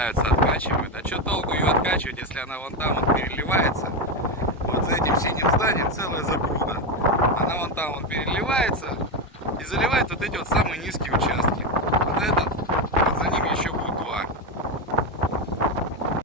пытаются откачивать. А что толку ее откачивать, если она вон там вот переливается? Вот за этим синим зданием целая запруда. Она вон там вот переливается и заливает вот эти вот самые низкие участки.